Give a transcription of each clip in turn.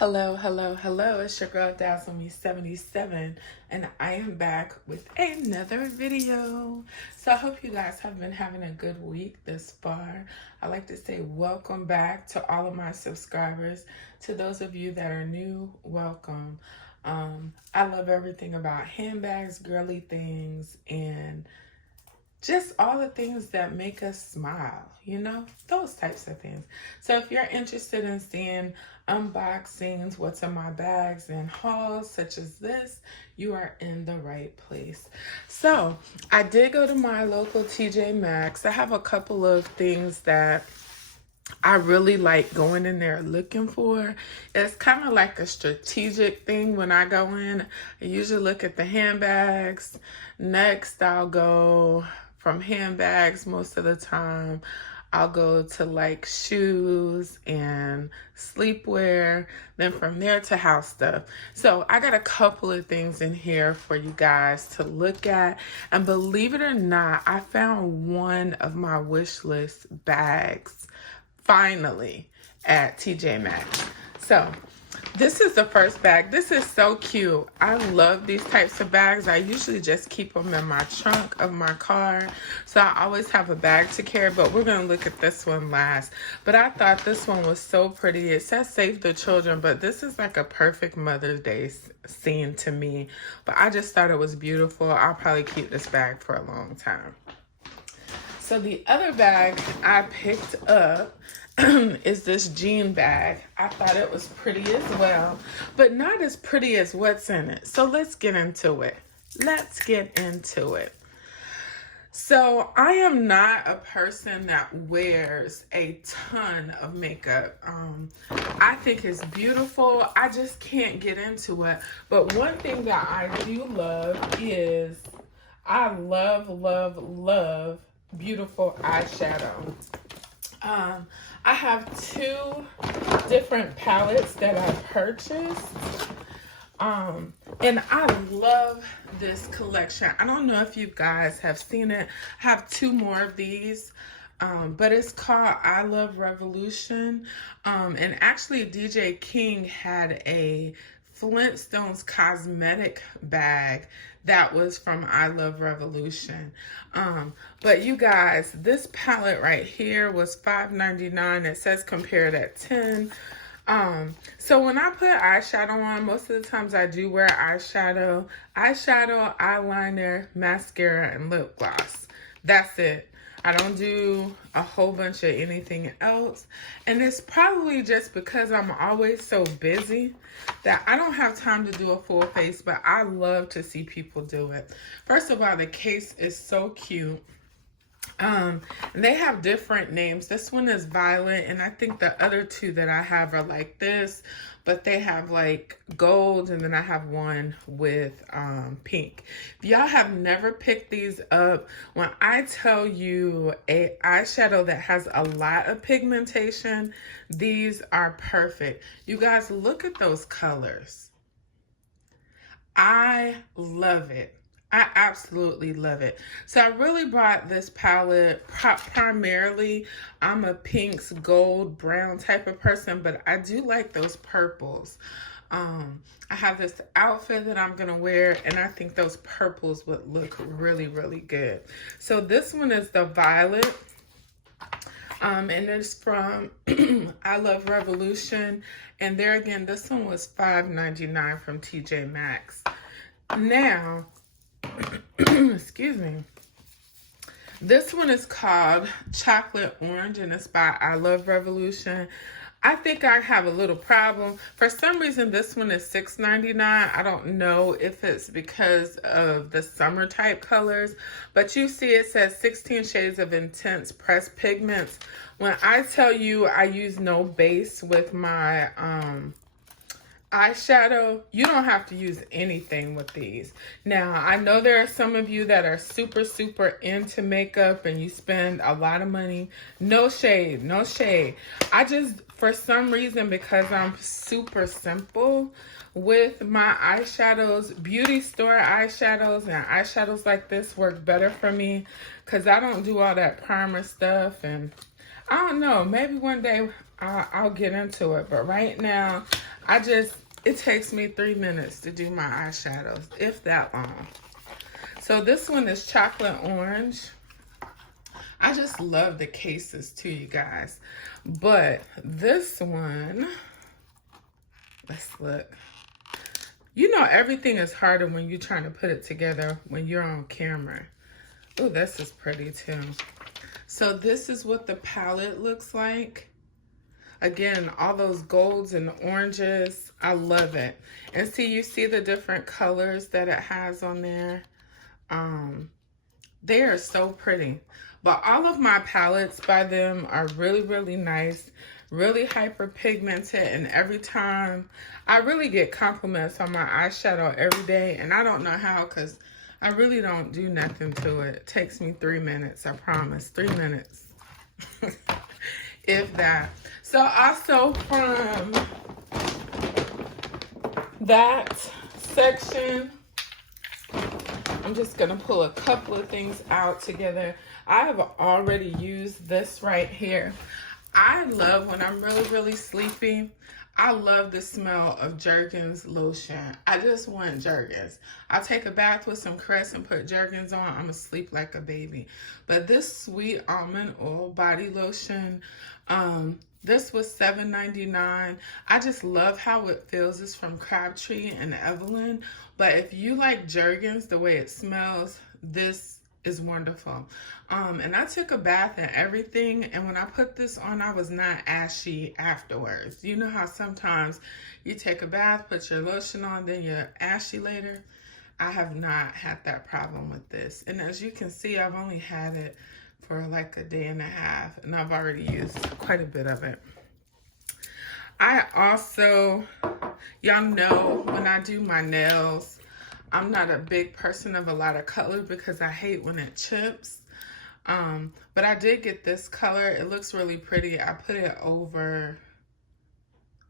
Hello, hello, hello. It's your girl Dazzle Me 77 and I am back with another video. So I hope you guys have been having a good week this far. I like to say welcome back to all of my subscribers. To those of you that are new, welcome. I love everything about handbags, girly things, and just all the things that make us smile, those types of things. So if you're interested in seeing unboxings, what's in my bags, and hauls such as this, you are in the right place. So I did go to my local TJ Maxx. I have a couple of things that I really like going in there looking for. It's kind of like a strategic thing when I go in. I usually look at the handbags. Next, I'll go from handbags most of the time. I'll go to like shoes and sleepwear. Then from there to house stuff. So I got a couple of things in here for you guys to look at. And believe it or not, I found one of my wish list bags finally at TJ Maxx. So this is the first bag. This is so cute. I love these types of bags. I usually just keep them in my trunk of my car. So I always have a bag to carry, but we're going to look at this one last. But I thought this one was so pretty. It says save the children, but this is like a perfect Mother's Day scene to me. But I just thought it was beautiful. I'll probably keep this bag for a long time. So the other bag I picked up is this jean bag. I thought it was pretty as well, but not as pretty as what's in it. So let's get into it. So I am not a person that wears a ton of makeup. I think it's beautiful. I just can't get into it. But one thing that I do love is I love beautiful eyeshadow. I have two different palettes that I purchased. And I love this collection. I don't know if you guys have seen it. I have two more of these. But it's called I Love Revolution. And actually DJ King had a Flintstones cosmetic bag that was from I Love Revolution. But you guys, this palette right here was $5.99. It says compared at 10. So when I put eyeshadow on, most of the times I do wear eyeshadow, eyeliner, mascara, and lip gloss. That's it. I don't do a whole bunch of anything else. And it's probably just because I'm always so busy that I don't have time to do a full face, but I love to see people do it. First of all, the case is so cute. And they have different names. This one is violet, and I think the other two that I have are like this, but they have like gold, and then I have one with pink. If y'all have never picked these up, when I tell you a eyeshadow that has a lot of pigmentation, these are perfect. You guys, look at those colors. I love it. I absolutely love it. So I really brought this palette primarily. I'm a pinks, gold, brown type of person, but I do like those purples. I have this outfit that I'm gonna wear, and I think those purples would look really, really good. So this one is the violet. And it's from I Love Revolution. And there again, this one was $5.99 from TJ Maxx. Now, excuse me. This one is called Chocolate Orange, and it's by I Love Revolution. I think I have a little problem. For some reason, this one is $6.99. I don't know if it's because of the summer type colors, but you see it says 16 shades of intense pressed pigments. When I tell you I use no base with my eyeshadow, you don't have to use anything with these. Now, I know there are some of you that are super into makeup and you spend a lot of money. No shade, no shade. I just, for some reason, because I'm super simple with my eyeshadows, beauty store eyeshadows and eyeshadows like this work better for me because I don't do all that primer stuff. And I don't know, maybe one day I'll get into it. But right now, it takes me 3 minutes to do my eyeshadows, if that long. So this one is chocolate orange. I just love the cases too, you guys. But this one, let's look. You know, everything is harder when you're trying to put it together when you're on camera. Oh, this is pretty too. So this is what the palette looks like. Again, all those golds and oranges, I love it. And see, you see the different colors that it has on there. They are so pretty. But all of my palettes by them are really, really nice, really hyper pigmented, and every time I really get compliments on my eyeshadow every day, and I don't know how, because I really don't do nothing to it. It takes me 3 minutes, I promise. 3 minutes. If that. So also from that section, I'm just gonna pull a couple of things out together. I have already used this right here. I love when I'm really, really sleepy. I love the smell of Jergens lotion. I just want Jergens. I'll take a bath with some Crest and put Jergens on. I'm asleep like a baby. But this sweet almond oil body lotion, this was $7.99. I just love how it feels. It's from Crabtree and Evelyn. But if you like Jergens, the way it smells, this is wonderful. And I took a bath and everything, and when I put this on, I was not ashy afterwards. You know how sometimes you take a bath, put your lotion on, then you're ashy later? I have not had that problem with this. And as you can see, I've only had it for like a day and a half, and I've already used quite a bit of it. I also, y'all know when I do my nails, I'm not a big person of a lot of color because I hate when it chips. But I did get this color. It looks really pretty. I put it over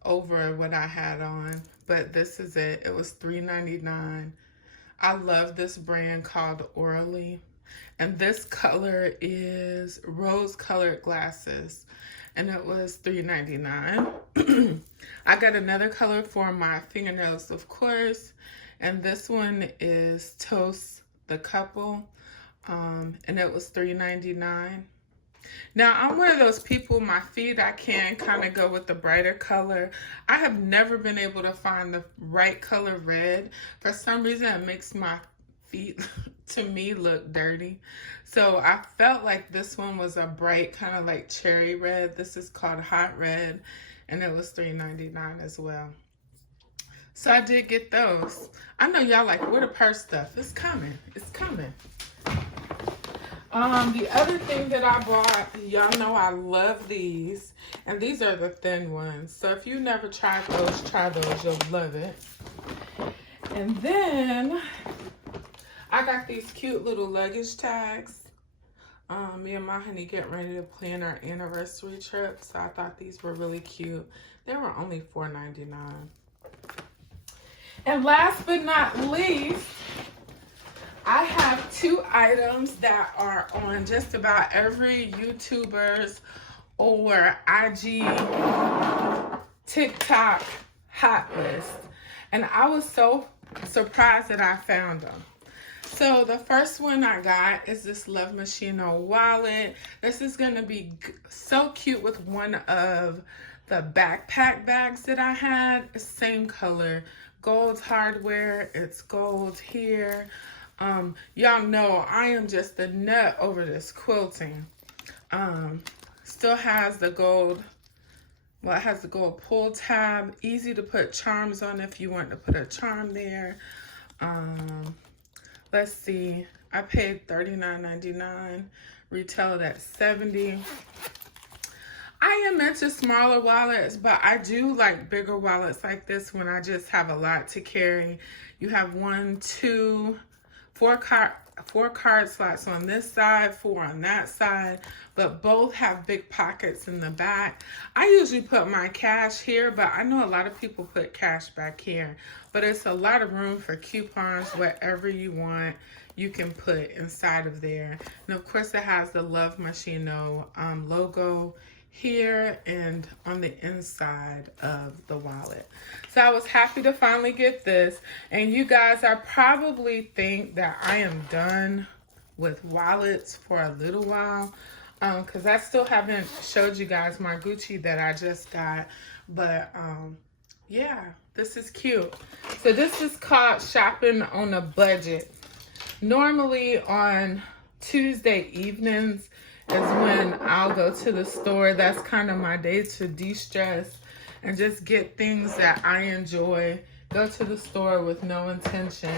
what I had on, but this is it. It was $3.99. I love this brand called Orally, and this color is rose-colored glasses, and it was $3.99. I got another color for my fingernails, of course, and this one is Toast the Couple, and it was $3.99. Now, I'm one of those people, my feet, I can kind of go with the brighter color. I have never been able to find the right color red. For some reason, it makes my feet, to me, look dirty. So I felt like this one was a bright kind of like cherry red. This is called Hot Red, and it was $3.99 as well. So I did get those. I know y'all like, where the purse stuff? It's coming. It's coming. The other thing that I bought, y'all know I love these, and these are the thin ones. So if you never tried those, try those. You'll love it. And then I got these cute little luggage tags. Me and my honey get ready to plan our anniversary trip, so I thought these were really cute. They were only $4.99. And last but not least, I have two items that are on just about every YouTuber's or IG, TikTok hot list. And I was so surprised that I found them. So the first one I got is this Love Machino wallet. This is going to be so cute with one of the backpack bags that I had. It's same color, gold hardware. It's gold here. Y'all know I am just a nut over this quilting. Still has the gold, well, it has the gold pull tab. Easy to put charms on if you want to put a charm there. Let's see, I paid $39.99, retailed at $70. I am into smaller wallets, but I do like bigger wallets like this when I just have a lot to carry. You have 4 card slots on this side, 4 on that side, but both have big pockets in the back. I usually put my cash here, but I know a lot of people put cash back here. But it's a lot of room for coupons, whatever you want, you can put inside of there. And of course it has the Love Machino logo here and on the inside of the wallet. So I was happy to finally get this. And you guys, I probably think that I am done with wallets for a little while, because I still haven't showed you guys my Gucci that I just got. But yeah, this is cute. So this is called shopping on a budget. Normally on Tuesday evenings is when I'll go to the store. That's kind of my day to de-stress and just get things that I enjoy. Go to the store with no intention.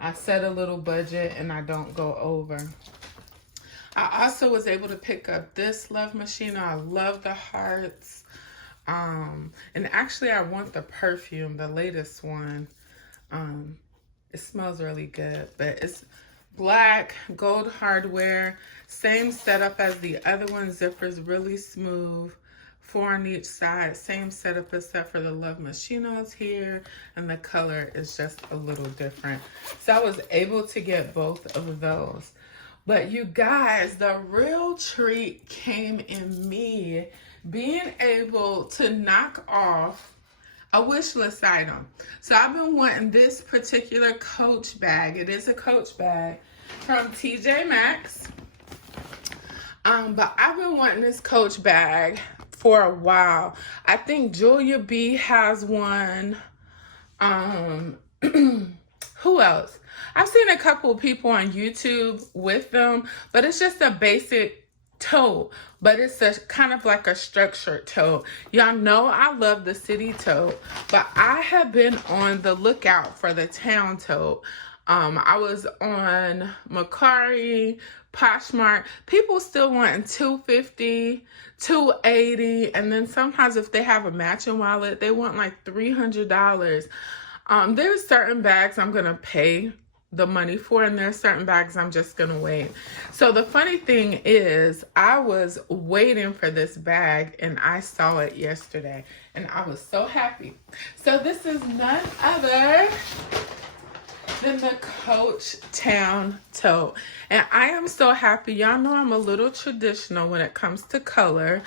I set a little budget and I don't go over. I also was able to pick up this love machine. I love the hearts. And actually I want the perfume, the latest one. It smells really good, but it's black, gold hardware, same setup as the other one. Zipper's really smooth, 4 on each side, same setup except for the love machinos here, and the color is just a little different. So I was able to get both of those. But you guys, the real treat came in me being able to knock off a wish list item. So I've been wanting this particular Coach bag. It is a Coach bag from TJ Maxx. But I've been wanting this Coach bag for a while. I think Julia B has one. Who else? I've seen a couple of people on YouTube with them, but it's just a basic tote, but it's a kind of like a structured tote. Y'all know I love the city tote, but I have been on the lookout for the town tote. I was on Macari, Poshmark. People still wanting $250, $280, and then sometimes if they have a matching wallet, they want like $300. There's certain bags I'm gonna pay the money for, and there's certain bags I'm just gonna wait. So the funny thing is, I was waiting for this bag and I saw it yesterday and I was so happy. So this is none other than the Coach Town Tote. And I am so happy. Y'all know I'm a little traditional when it comes to color.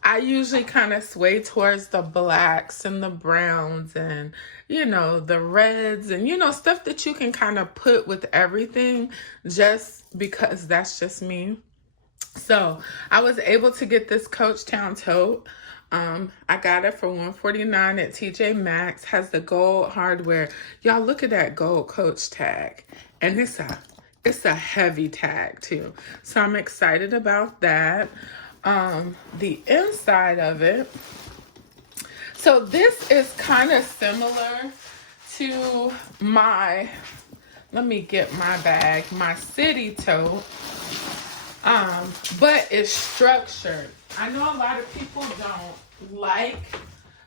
I usually kind of sway towards the blacks and the browns and, you know, the reds and, you know, stuff that you can kind of put with everything just because that's just me. So I was able to get this Coach Town Tote. I got it for $149 at TJ Maxx. Has the gold hardware. Y'all look at that gold Coach tag. And it's a heavy tag too. So I'm excited about that. The inside of it. So this is kind of similar to my, let me get my bag, my city tote. But it's structured. I know a lot of people don't like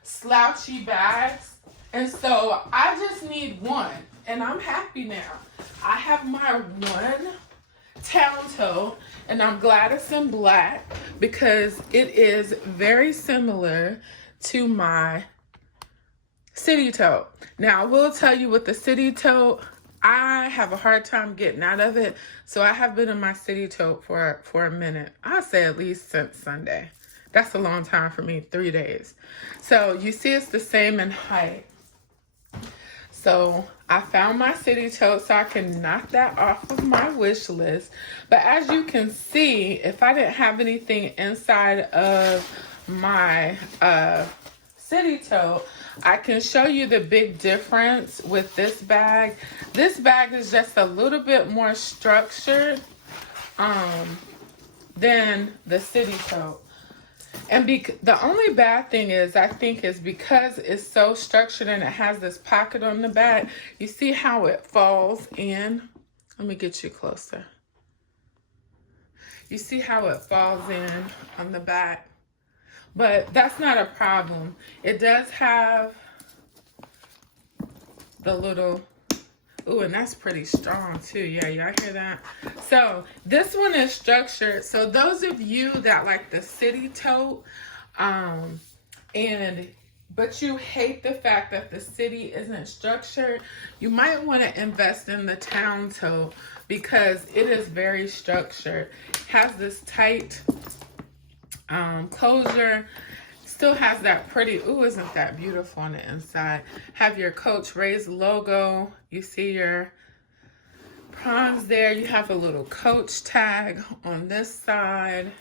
slouchy bags, and so I just need one, and I'm happy now. I have my one town tote, and I'm glad it's in black because it is very similar to my city tote. Now, I will tell you with the city tote, I have a hard time getting out of it, so I have been in my city tote for a minute. I'll say at least since Sunday. That's a long time for me, 3 days. So you see it's the same in height. So I found my city tote so I can knock that off of my wish list. But as you can see, if I didn't have anything inside of my city tote, I can show you the big difference with this bag. This bag is just a little bit more structured than the city tote. And the only bad thing is, I think, is because it's so structured and it has this pocket on the back, you see how it falls in? Let me get you closer. You see how it falls in on the back? But that's not a problem. It does have the little, ooh, and that's pretty strong too. Yeah, y'all hear that? So this one is structured. So those of you that like the city tote, but you hate the fact that the city isn't structured, you might want to invest in the town tote because it is very structured. It has this tight closure. Still has that pretty, ooh, isn't that beautiful on the inside? Have your Coach Rays logo. You see your prongs there. You have a little Coach tag on this side.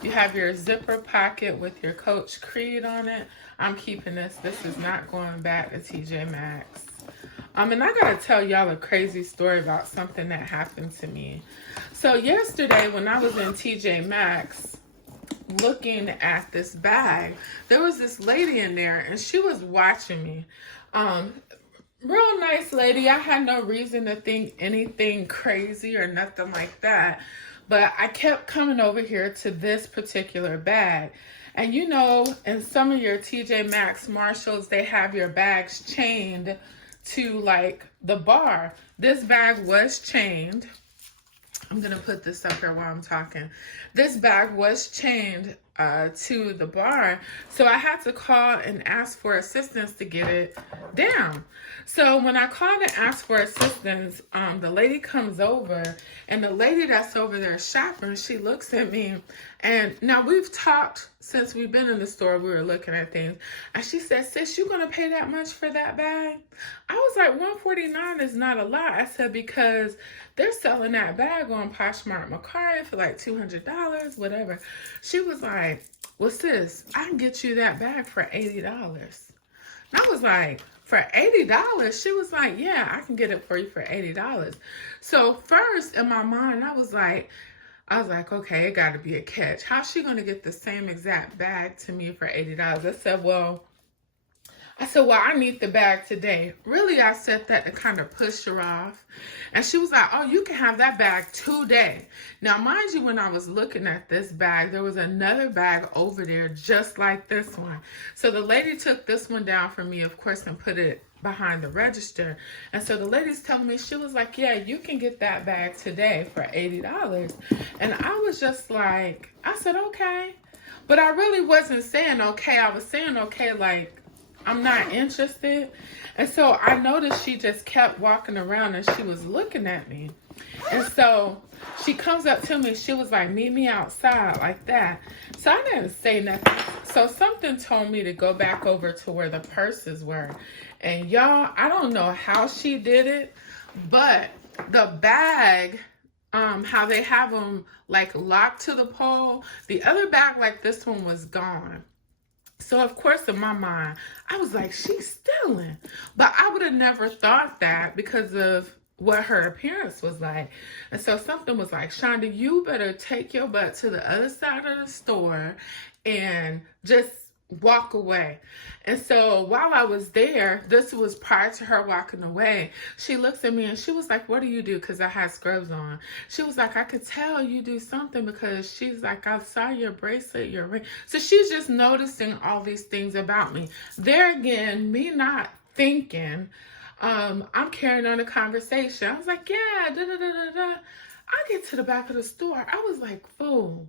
You have your zipper pocket with your Coach Creed on it. I'm keeping this. This is not going back to TJ Maxx. And I gotta tell y'all a crazy story about something that happened to me. So yesterday when I was in TJ Maxx looking at this bag, there was this lady in there and she was watching me. Real nice lady. I had no reason to think anything crazy or nothing like that. But I kept coming over here to this particular bag. And you know, in some of your TJ Maxx, Marshalls, they have your bags chained to like the bar. This bag was chained. I'm going to put this up here while I'm talking. This bag was chained to the bar. So I had to call and ask for assistance to get it down. So when I called and asked for assistance, the lady comes over, and the lady that's over there shopping, she looks at me. And now we've talked since we've been in the store, we were looking at things. And she said, sis, you going to pay that much for that bag? I was like, $149 is not a lot. I said, because they're selling that bag on Poshmark Macari for like $200, whatever. She was like, well, sis, I can get you that bag for $80. And I was like, for $80? She was like, yeah, I can get it for you for $80. So first in my mind, I was like, okay, it got to be a catch. How's she going to get the same exact bag to me for $80? I said, well, I need the bag today. Really, I said that to kind of push her off. And she was like, oh, you can have that bag today. Now, mind you, when I was looking at this bag, there was another bag over there just like this one. So the lady took this one down for me, of course, and put it behind the register. And so the lady's telling me, she was like, yeah, you can get that bag today for $80. And I was just like, I said, okay. But I really wasn't saying okay. I was saying okay, like, I'm not interested. And so I noticed she just kept walking around and she was looking at me. And so she comes up to me. She was like, meet me outside, like that. So I didn't say nothing. So something told me to go back over to where the purses were. And y'all, I don't know how she did it, but the bag, how they have them like locked to the pole, the other bag like this one was gone. So, of course, in my mind, I was like, she's stealing. But I would have never thought that because of what her appearance was like. And so something was like, Shunda, you better take your butt to the other side of the store and just walk away. And so while I was there, this was prior to her walking away, she looks at me and she was like, what do you do? Because I had scrubs on. She was like, I could tell you do something, because she's like, I saw your bracelet, your ring. So she's just noticing all these things about me. There again, me not thinking, I'm carrying on a conversation. I was like, yeah, da da da da da. I get to the back of the store. I was like, fool.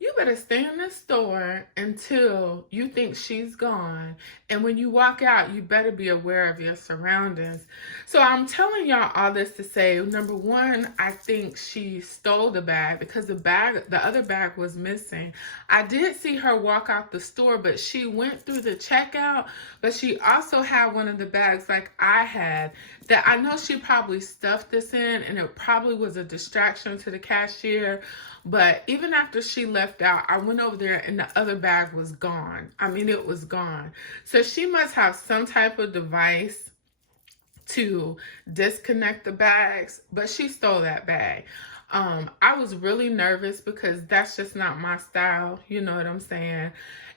You better stay in this store until you think she's gone. And when you walk out, you better be aware of your surroundings. So I'm telling y'all all this to say, number one, I think she stole the bag because the other bag was missing. I did see her walk out the store, but she went through the checkout, but she also had one of the bags like I had that I know she probably stuffed this in, and it probably was a distraction to the cashier. But even after she left out, I went over there and the other bag was gone. I mean, it was gone. So she must have some type of device to disconnect the bags, but she stole that bag. I was really nervous because that's just not my style. You know what I'm saying?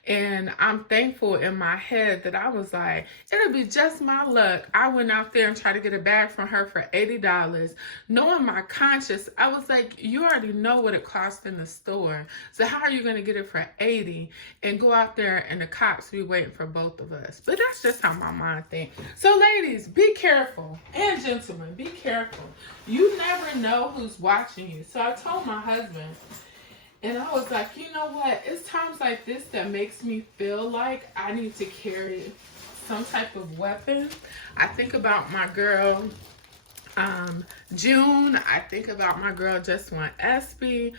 And I'm thankful in my head that I was like, it'll be just my luck. I went out there and tried to get a bag from her for $80. Knowing my conscience, I was like, you already know what it cost in the store. So how are you going to get it for $80 and go out there and the cops be waiting for both of us? But that's just how my mind thinks. So ladies, be careful. And gentlemen, be careful. You never know who's watching you. So I told my husband, and I was like, you know what? It's times like this that makes me feel like I need to carry some type of weapon. I think about my girl, June. I think about my girl, Just One Espy.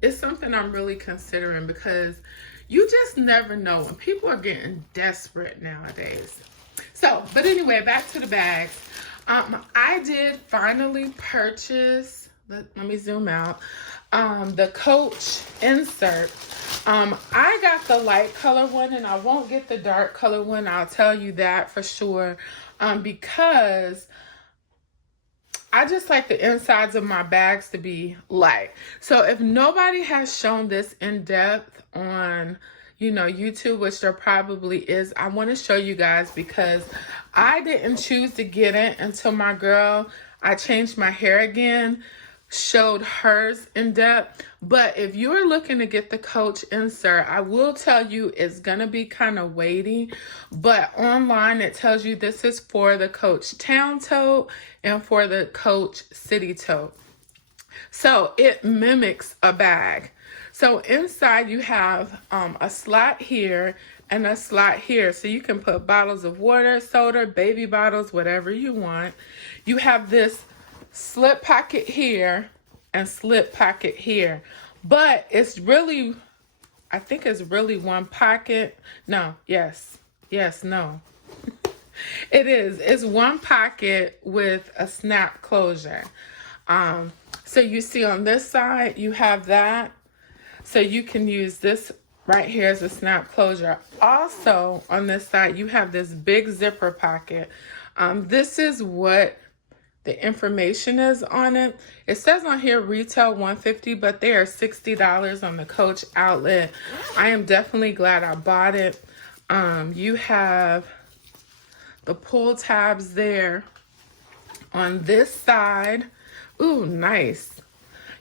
it's something I'm really considering because you just never know when people are getting desperate nowadays. So, but anyway, back to the bags. I did finally purchase, let me zoom out, the Coach insert. I got the light color one and I won't get the dark color one. I'll tell you that for sure. Because I just like the insides of my bags to be light. So if nobody has shown this in depth on, you know, YouTube, which there probably is, I want to show you guys because I didn't choose to get it until my girl, I changed my hair again, showed hers in depth. But if you're looking to get the Coach insert, I will tell you it's gonna be kind of weighty, but online it tells you this is for the Coach Town Tote and for the Coach City Tote. So it mimics a bag. So inside you have a slot here and a slot here. So you can put bottles of water, soda, baby bottles, whatever you want. You have this slip pocket here and slip pocket here. But it's really, I think it's really one pocket. No, yes, no. It is. It's one pocket with a snap closure. So you see on this side, you have that. So you can use this right here as a snap closure. Also, on this side, you have this big zipper pocket. This is what the information is on it. It says on here retail $150, but they are $60 on the Coach outlet. I am definitely glad I bought it. You have the pull tabs there on this side. Ooh, nice.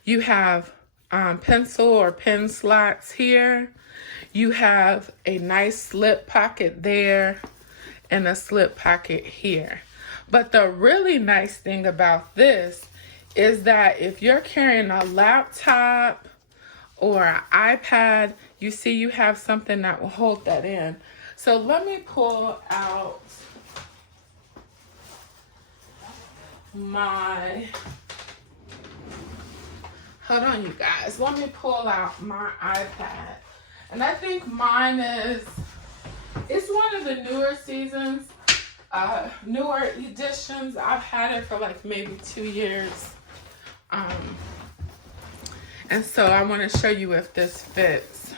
You have pencil or pen slots here. You have a nice slip pocket there and a slip pocket here. But the really nice thing about this is that if you're carrying a laptop or an iPad, you see you have something that will hold that in. So let me pull out my, hold on you guys, let me pull out my iPad. And I think mine is, it's one of the newer seasons. Newer editions. I've had it for like maybe 2 years. And so I want to show you if this fits.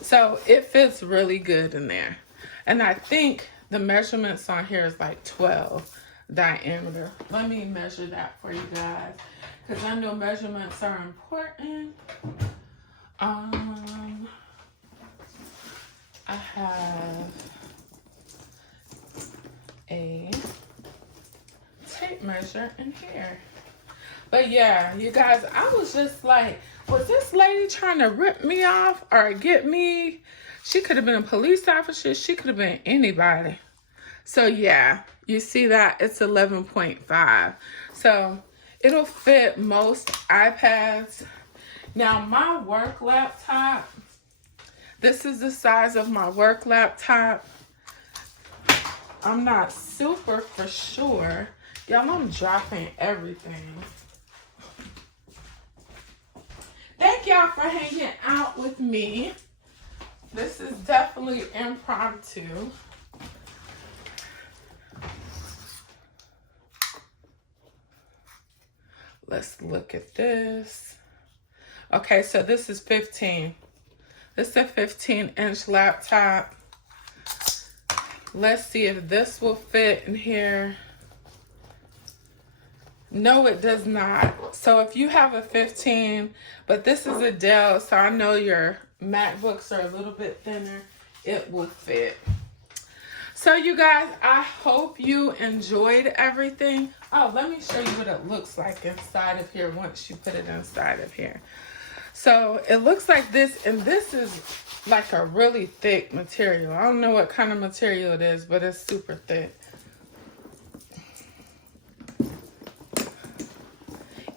So it fits really good in there. And I think the measurements on here is like 12 diameter. Let me measure that for you guys, because I know measurements are important. I have a tape measure in here. But yeah, you guys, I was just like, was this lady trying to rip me off or get me? She could have been a police officer. She could have been anybody. So yeah, you see that? It's 11.5. So it'll fit most iPads. Now my work laptop, this is the size of my work laptop. I'm not super for sure. Y'all, I'm dropping everything. Thank y'all for hanging out with me. This is definitely impromptu. Let's look at this. Okay, so this is 15. This is a 15-inch laptop. Let's see if this will fit in here. No, it does not. So if you have a 15, but this is a Dell, so I know your MacBooks are a little bit thinner, it will fit. So you guys, I hope you enjoyed everything. Oh, let me show you what it looks like inside of here once you put it inside of here. So it looks like this, and this is like a really thick material. I don't know what kind of material it is, but it's super thick.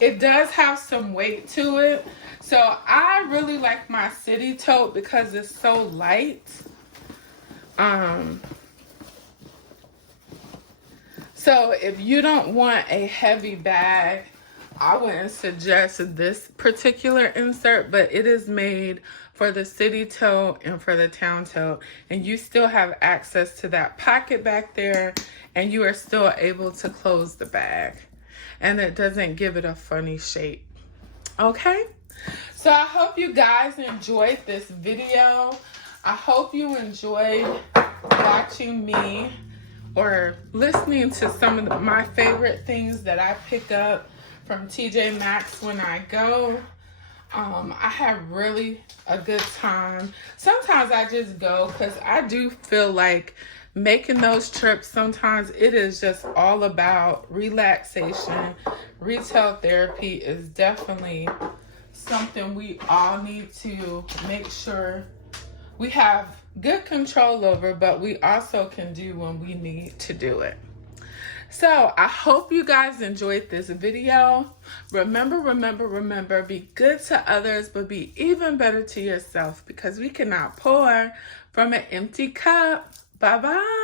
It does have some weight to it. So I really like my city tote because it's so light. So if you don't want a heavy bag, I wouldn't suggest this particular insert, but it is made for the city tote and for the town tote. And you still have access to that pocket back there, and you are still able to close the bag. And it doesn't give it a funny shape. Okay? So I hope you guys enjoyed this video. I hope you enjoyed watching me or listening to some of my favorite things that I pick up from TJ Maxx when I go. I have really a good time. Sometimes I just go because I do feel like making those trips, sometimes it is just all about relaxation. Retail therapy is definitely something we all need to make sure we have good control over, but we also can do when we need to do it. So I hope you guys enjoyed this video. Remember, be good to others, but be even better to yourself, because we cannot pour from an empty cup. Bye-bye.